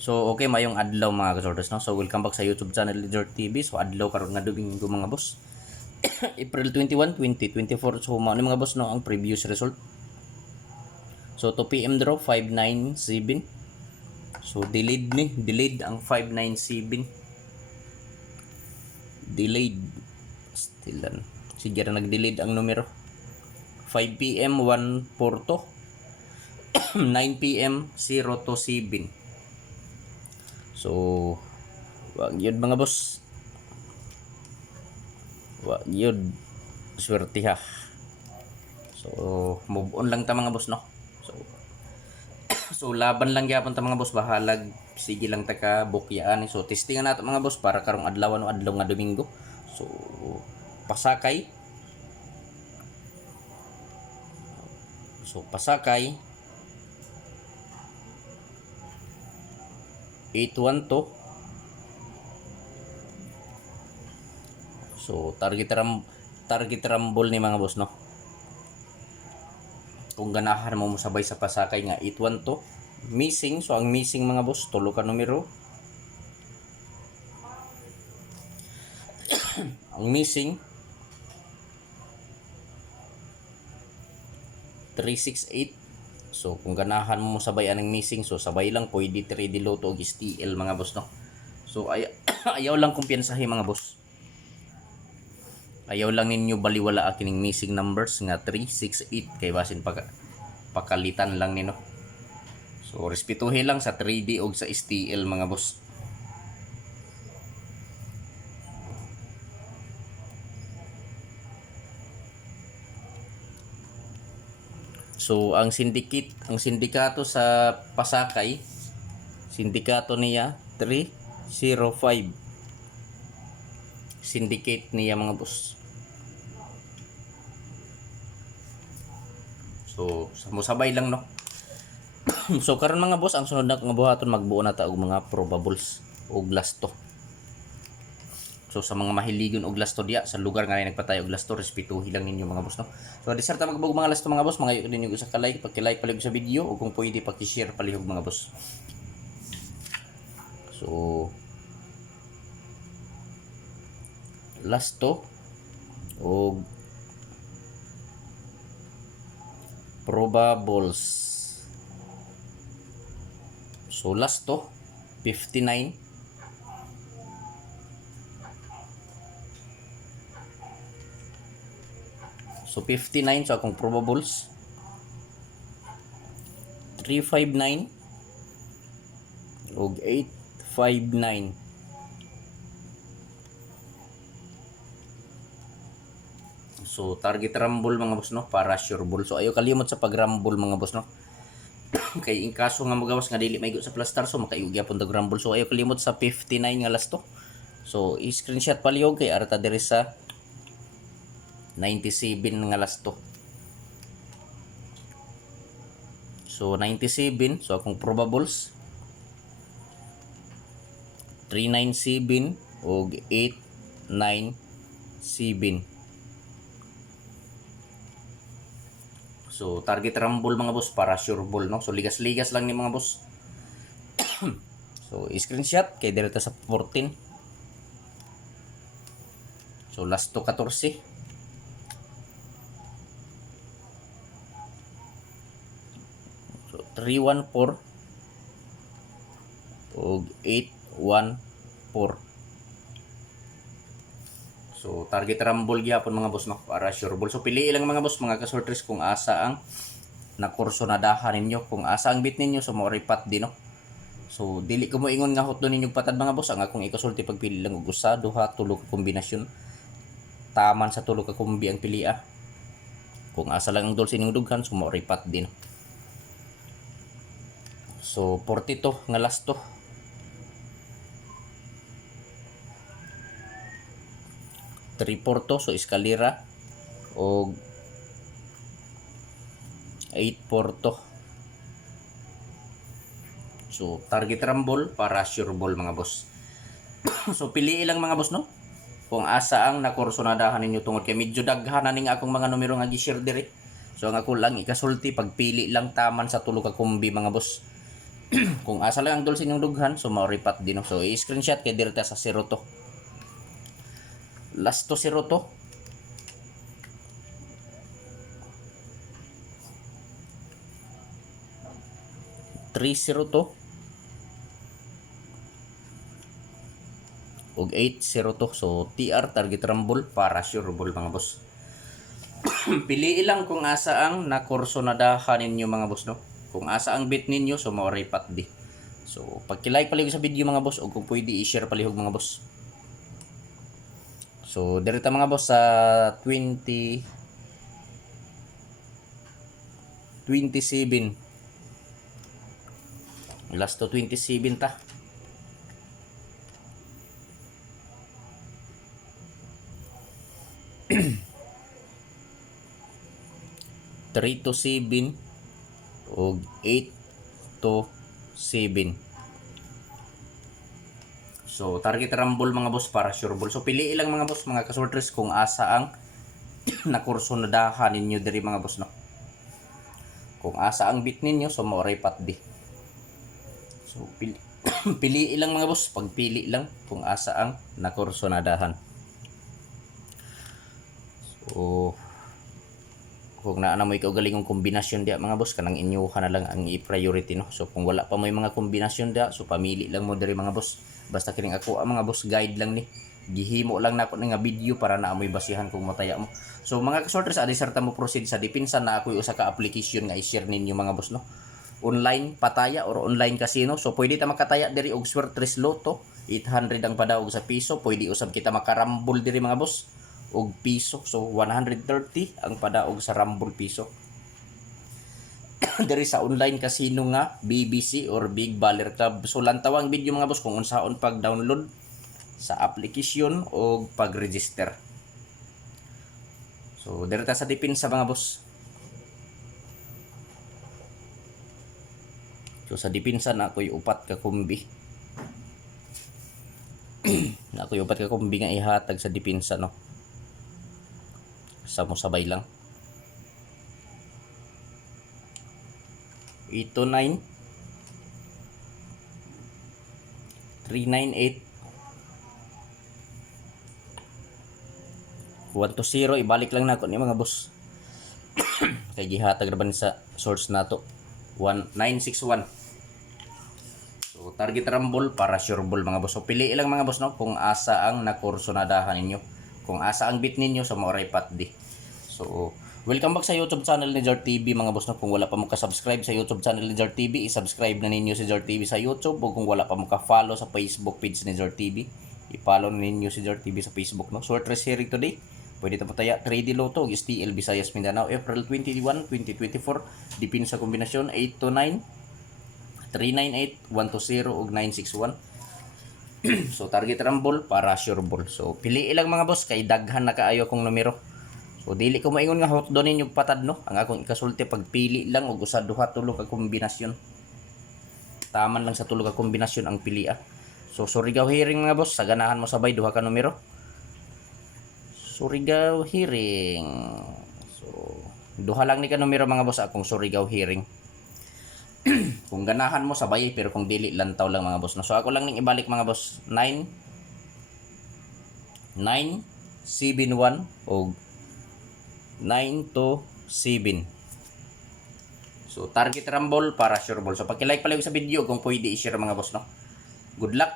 So okay mayong adlaw mga kasorters no. So welcome back sa YouTube channel Leader TV. So adlaw karon nga Domingo mga boss. April 21, 2024. So mao ni mga boss no ang previous result. So 2 PM draw 597. So delayed ang 597. Delayed still sige na nag-delayed ang numero. 5 PM 142. 9 PM 027. So wag yun mga boss. Wag yun swerte ha. So move on lang ta mga boss no. So laban lang gyapon ta mga boss, bahalag sige lang ta ka bukyaan. So testingan nato mga boss para karong adlaw no, adlaw nga Domingo. So pasakay. So pasakay 812. So target rumble ni mga boss no. Kung ganahan mo sabay sa pasakay nga 812 missing. So ang missing mga boss tulo ka numero. Ang missing 368. So kung ganahan mo sabay anong missing, so sabay lang pwede 3D Lotto og STL mga boss no. So ayaw lang kumpiyansahin mga boss. Ayaw lang ninyo baliwala kining missing numbers nga 368 kay basin pakalitan lang nino. So respetuhin lang sa 3D og sa STL mga boss. So ang sindikato sa pasakay, sindikato niya 305. Syndicate niya mga boss. So sabay lang no. So karon mga boss ang sunod na nga buhaton magbuo na ta og mga probables og lasto. So sa mga mahiligon og lasto diya sa lugar nga nagpatay og lasto, respetuhi lang ninyo mga boss no. So disarta magbug mga lasto mga boss, mga din ninyo sa like, pagki-like palihog sa video o kung pwede pagki-share palihog mga boss. So lasto og probables. So lasto 59. So 59 so akong probables 359 og 859. So target rumble mga boss no para sure ball. So ayo kalimot sa pag-rumble mga boss no. Kay in kaso nga magawas nga dili maigo sa plus star so makayug gyapon tag rumble. So ayo kalimot sa 59 nga lasto. So i-screenshot palihog kay arta diri sa 97 nga lasto. So 97 so akong probables 397 og 897. So target rumble mga boss para sure ball no. So ligas-ligas lang ni mga boss. So i-screenshot kay direto sa 14. So last to 14. So 314 og 814. So target rumble gyapon mga boss no para sure ball. So pili lang mga boss mga kasorters kung asa ang nakursonadahan ninyo, kung asa ang bit ninyo so mo ripat din no. So dili ko mo ingon nga hot doon ninyong patad mga boss, ang akong ikasulti pagpili lang og usa, duha, tulo ka kombinasyon. Taman sa tulo ka kombi ang pilia. Kung asa lang ang dulce ning dughan so mo ripat din. So 42 nga lasto. 342 so eskalera og 842. So target rumble para sure ball mga boss. So pili lang mga boss no kung asa ang nakursonadahan ninyo tungod kay medyo daghan na ning akong mga numero nga gi-share diri. So ang ako lang ikasulti pagpili lang taman sa tulo ka kombi mga boss. Kung asa lang ang dulce inyong dughan, so mauripat din no. So i-screenshot kay direta sa 0 to. Last to 0 to. 3-0 to. Og 8-0 to. So TR target rumble para sure ball mga boss. Pili lang kung asa ang nakursonadahan ninyo mga boss no. Kung asa ang bet ninyo, so mauripat di. So pagki-like palihog sa video mga boss, o kung pwede i-share palihog mga boss. So direta mga boss sa 27 last to 27 ta. Three to 7 o 8 to 7. So target rumble mga boss para sure ball. So pili lang mga boss, mga kasorters, kung asa ang nakursonadahan ninyo diri mga boss no. Kung asa ang bit ninyo, so mauripat di. So pili lang mga boss, pagpili lang kung asa ang nakursonadahan. So kung naa na mo ikaw galingong kombinasyon dia mga boss, kanang inyuha na lang ang i-priority no. So kung wala pa mo mga kombinasyon dia, so pamili lang mo diri mga boss. Basta kining ako ang mga boss guide lang ni. Gihimo lang nako nga video para na amoy basihan kung mataya mo. So mga kasorters, adi sarta mo proceed sa depensa na ako usa ka application nga i-share ninyo mga boss no. Online pataya or online casino. So pwede ta makataya diri og Swertres Lotto, 800 ang padaog sa piso. Pwede usab kita makarambol diri mga boss og piso. So 130 ang padaog sa rumble piso. Diri sa online casino nga BBC or Big Baller Club. So lantawang video mga boss kung unsaon pag-download sa application o pag-register. So diri ta sa depensa mga boss. So sa depensa na ako'y upat ka kumbi. Na ako'y upat ka kumbi nga ihatag sa depensa no. Sa mo sabay lang. 829 398 120. Ibalik lang nako ni mga boss. Kay gihatag raban sa source nato 1961. So target rumble para sure ball mga boss. So pili lang mga boss no kung asa ang nakursonadahan ninyo. Kung asa ang bit ninyo, so mauripat di. So welcome back sa YouTube channel ni Jar TV mga boss no. Kung wala pa mo ka-subscribe sa YouTube channel ni Jar TV, i-subscribe na ninyo si Jar TV sa YouTube. O kung wala pa mo ka-follow sa Facebook page ni Jar TV, i-follow ninyo si Jar TV sa Facebook no. Swertres Hearing today. Pwede ta pataya 3D Lotto og STL Visayas Mindanao April 21, 2024. Dipin sa kombinasyon 829 398 120 ug 961. So target rumble para sure ball. So pili lang mga boss kay daghan na kaayo kong numero. So dili ko maingon nga hot do ninyo patad no. Ang akong ikasulti pagpili lang og usa duha tulo ka kombinasyon. Taman lang sa tulo ka kombinasyon ang pilia. So Surigao Hearing mga boss, sa ganahan mo sabay duha ka numero. Surigao Hearing. So duha lang ni ka numero mga boss akong Surigao Hearing. Kung ganahan mo sabay, pero kung dili lantaw lang mga boss no. So ako lang ning ibalik mga boss 9 971 o 9 to 7. So target rumble para sure ball. So paki-like palihog sa video kung pwede i-share mga boss no. Good luck.